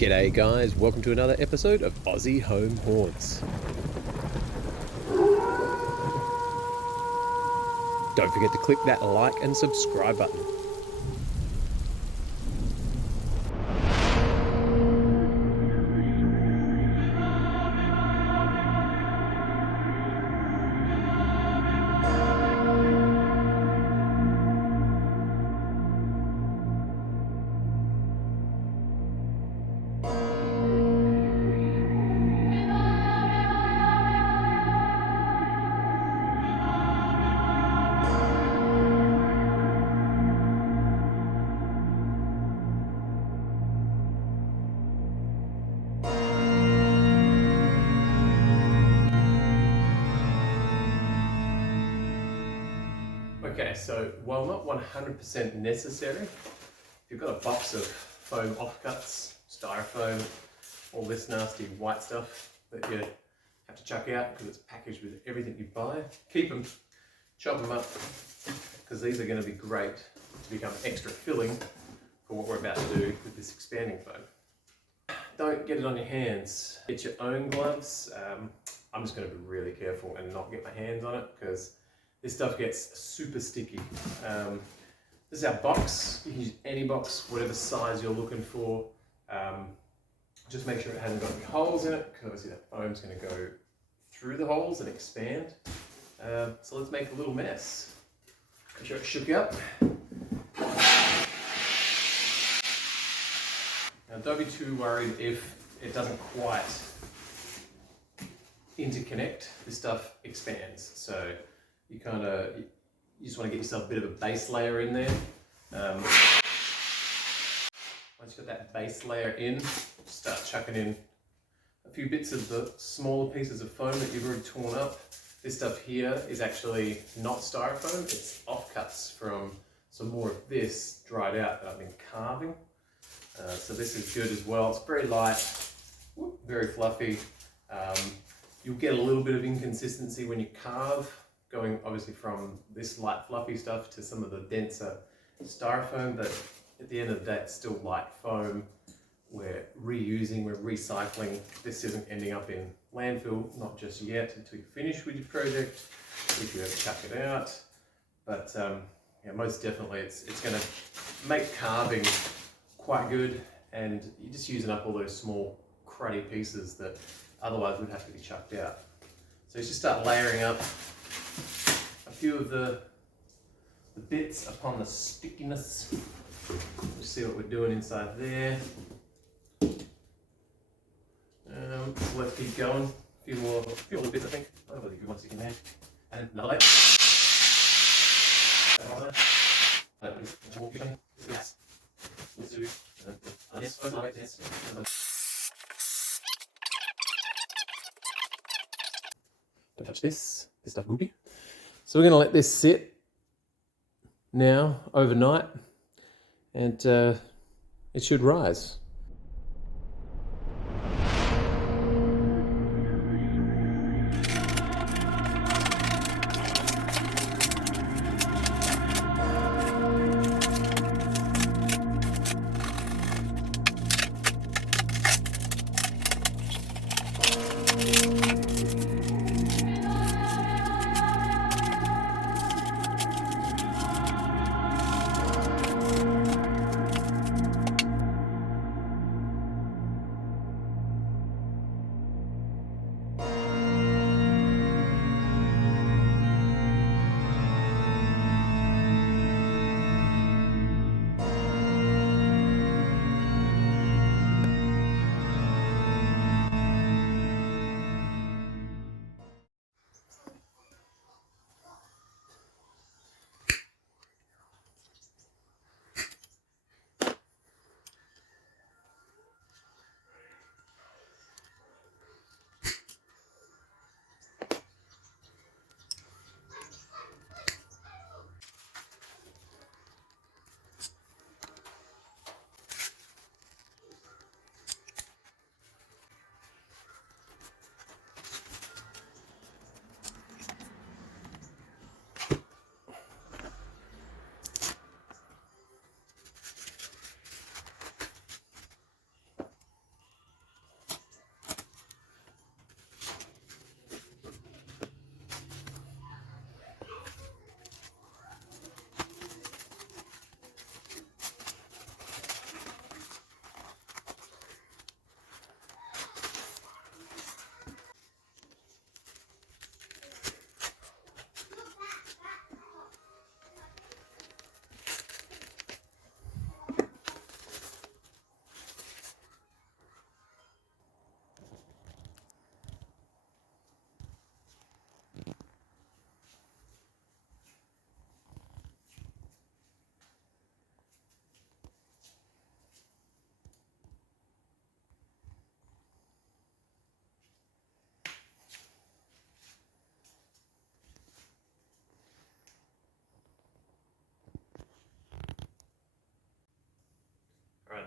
G'day guys, welcome to another episode of Aussie Home Haunts. Don't forget to click that like and subscribe button. Okay, so while not 100% necessary, if you've got a box of foam offcuts, styrofoam, all this nasty white stuff that you have to chuck out because it's packaged with everything you buy, keep them, chop them up, because these are going to be great to become extra filling for what we're about to do with this expanding foam. Don't get it on your hands. Get your own gloves. I'm just going to be really careful and not get my hands on it because this stuff gets super sticky. This is our box. You can use any box, whatever size you're looking for. Just make sure it hasn't got any holes in it, because obviously that foam's going to go through the holes and expand. So let's make a little mess. Make sure it shook up. Now don't be too worried if it doesn't quite interconnect. This stuff expands. So you just want to get yourself a bit of a base layer in there. Once you've got that base layer in, start chucking in a few bits of the smaller pieces of foam that you've already torn up. This stuff here is actually not styrofoam, it's offcuts from some more of this dried out that I've been carving. So this is good as well. It's very light, very fluffy. You'll get a little bit of inconsistency when you carve, going obviously from this light fluffy stuff to some of the denser styrofoam, but at the end of the day it's still light foam. We're reusing, we're recycling. This isn't ending up in landfill, not just yet, until you finish with your project, if you ever chuck it out. But yeah, most definitely it's going to make carving quite good, and you're just using up all those small cruddy pieces that otherwise would have to be chucked out. So you just start layering up a few of the bits upon the stickiness. We'll see what we're doing inside there. Let's keep going. A few more bits, I think. Oh, really good ones in there. And another layer. Let's do this. Don't touch this stuff goopy. So we're going to let this sit now overnight, and it should rise.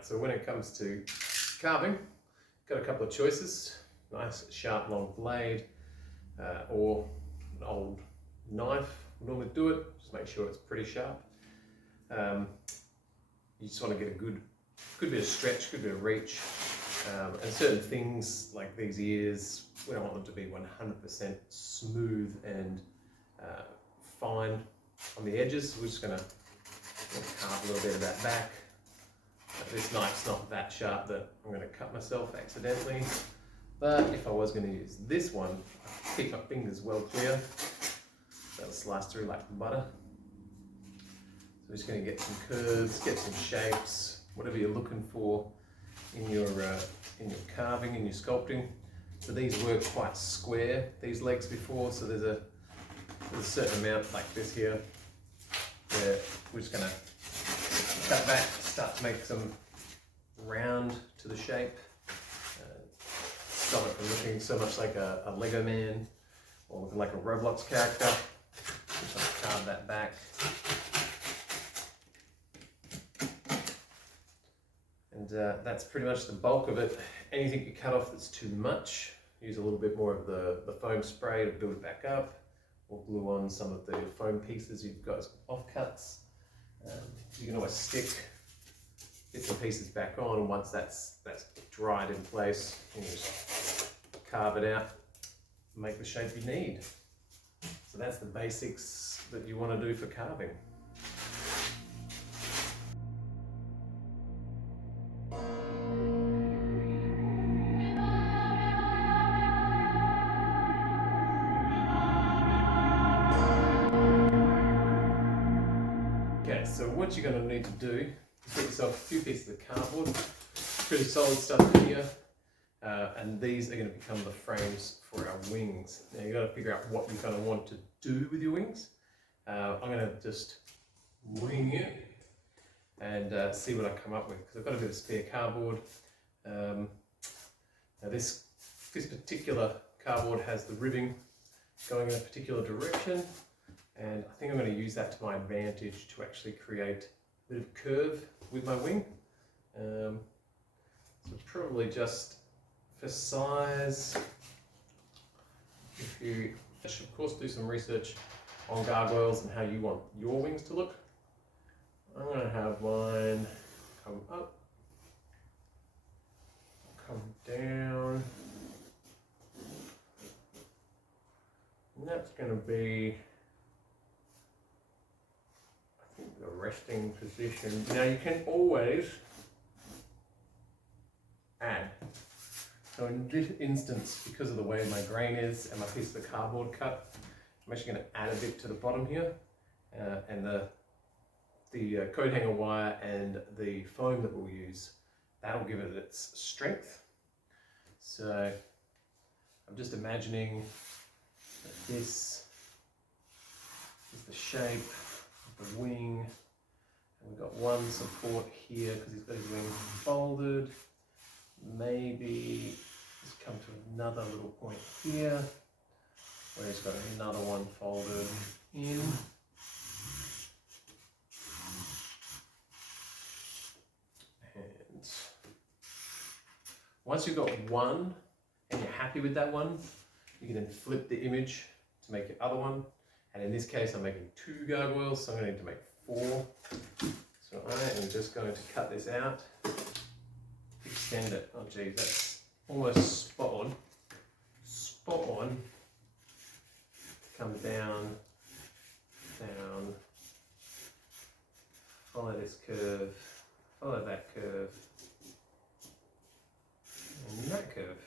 Alright, so when it comes to carving, got a couple of choices. Nice sharp long blade, or an old knife would normally do it. Just make sure it's pretty sharp. You just want to get a good bit of stretch, good bit of reach. And certain things like these ears, we don't want them to be 100% smooth and fine on the edges. We're just going to carve a little bit of that back. This knife's not that sharp that I'm going to cut myself accidentally. But if I was going to use this one, I'd keep my fingers well clear. That'll slice through like butter. So we're just going to get some curves, get some shapes, whatever you're looking for in your carving, in your sculpting. So these were quite square, these legs before, so there's a certain amount like this here where we're just going to cut back, start to make some round to the shape. Stop it from looking so much like a Lego man or looking like a Roblox character. Just carve that back. And that's pretty much the bulk of it. Anything you cut off that's too much, use a little bit more of the foam spray to build it back up, or glue on some of the foam pieces you've got as offcuts. You can always stick bits and pieces back on, and once that's dried in place, you can just carve it out, make the shape you need. So that's the basics that you want to do for carving. Okay, so what you're going to need to do is get yourself a few pieces of cardboard, pretty solid stuff here, and these are going to become the frames for our wings. Now you've got to figure out what you're going to want to do with your wings. I'm going to just wing it and see what I come up with, because I've got a bit of spare cardboard. Now this particular cardboard has the ribbing going in a particular direction, and I think I'm going to use that to my advantage to actually create a bit of curve with my wing. So probably just for size, if you should of course do some research on gargoyles and how you want your wings to look. I'm going to have mine come up, come down, and that's going to be, I think, the resting position. Now you can always add. So in this instance, because of the way my grain is and my piece of the cardboard cut, I'm actually going to add a bit to the bottom here, and the coat hanger wire and the foam that we'll use, that'll give it its strength. So I'm just imagining that this is the shape of the wing, and we've got one support here because he's got his wing folded. Maybe just come to another little point here where he's got another one folded in. And once you've got one and you're happy with that one, you can then flip the image to make your other one. And in this case, I'm making 2 gargoyles, so I'm going to need to make 4. So I am just going to cut this out. Extend it. Oh geez, that's almost spot on. Spot on. Come down, down. Follow this curve. Follow that curve. And that curve.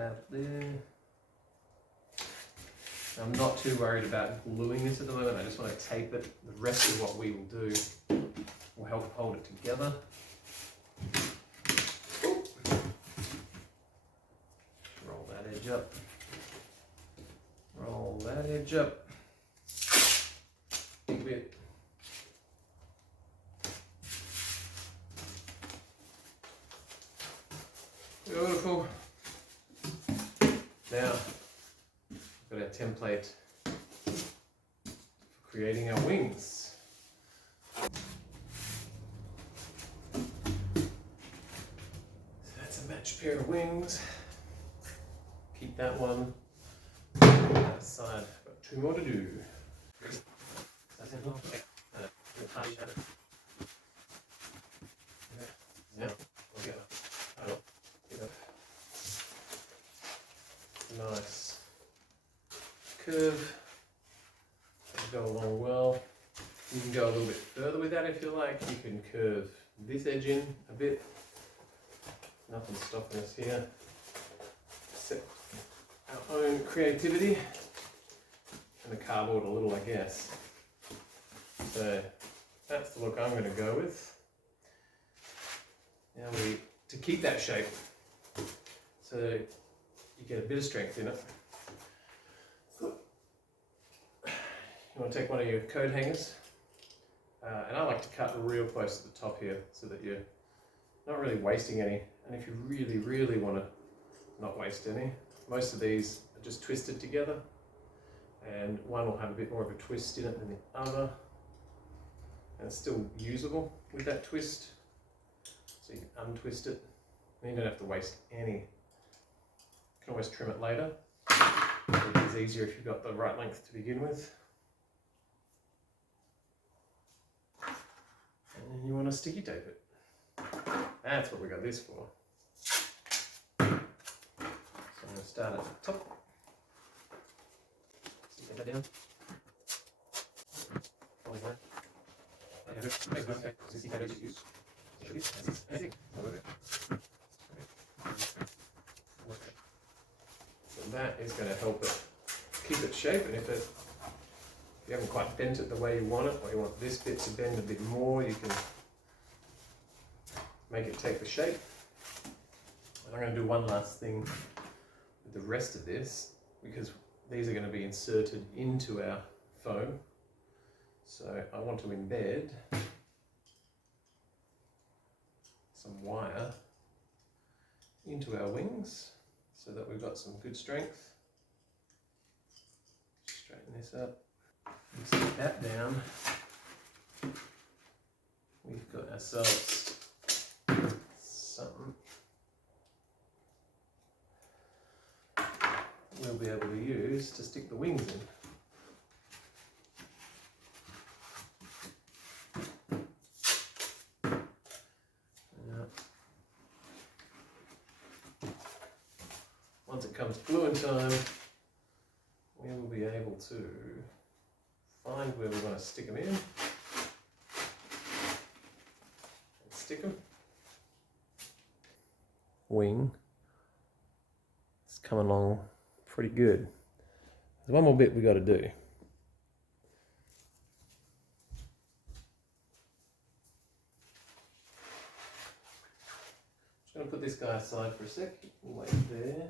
Out there. I'm not too worried about gluing this at the moment. I just want to tape it. The rest of what we will do will help hold it together. Ooh. Roll that edge up. Roll that edge up. Big bit. Beautiful. Now, we've got our template for creating our wings. match pair of wings. Keep that one. That side, got 2 more to do. Nice curve. That'll go along well. You can go a little bit further with that if you like. You can curve this edge in a bit. Nothing stopping us here. Set our own creativity and the cardboard a little, I guess. So that's the look I'm going to go with. Now to keep that shape, so you get a bit of strength in it. You want to take one of your coat hangers, and I like to cut real close to the top here so that you're not really wasting any. And if you really, really want to not waste any, most of these are just twisted together, and one will have a bit more of a twist in it than the other, and it's still usable with that twist. So you can untwist it, and you don't have to waste any. You can always trim it later. It's easier if you've got the right length to begin with. And you want to sticky tape it. That's what we got this for. So I'm going to start at the top. Stick that down. So that is going to help it keep its shape, and if you haven't quite bent it the way you want it, or you want this bit to bend a bit more, you can make it take the shape. And I'm going to do one last thing with the rest of this, because these are going to be inserted into our foam. So I want to embed some wire into our wings so that we've got some good strength. Straighten this up. And stick that down. We've got ourselves something we'll be able to use to stick the wings in. Once it comes gluing time, we will be able to find where we want to stick them in and stick them. Wing is coming along pretty good. There's one more bit we got to do. Just going to put this guy aside for a sec. Wait there.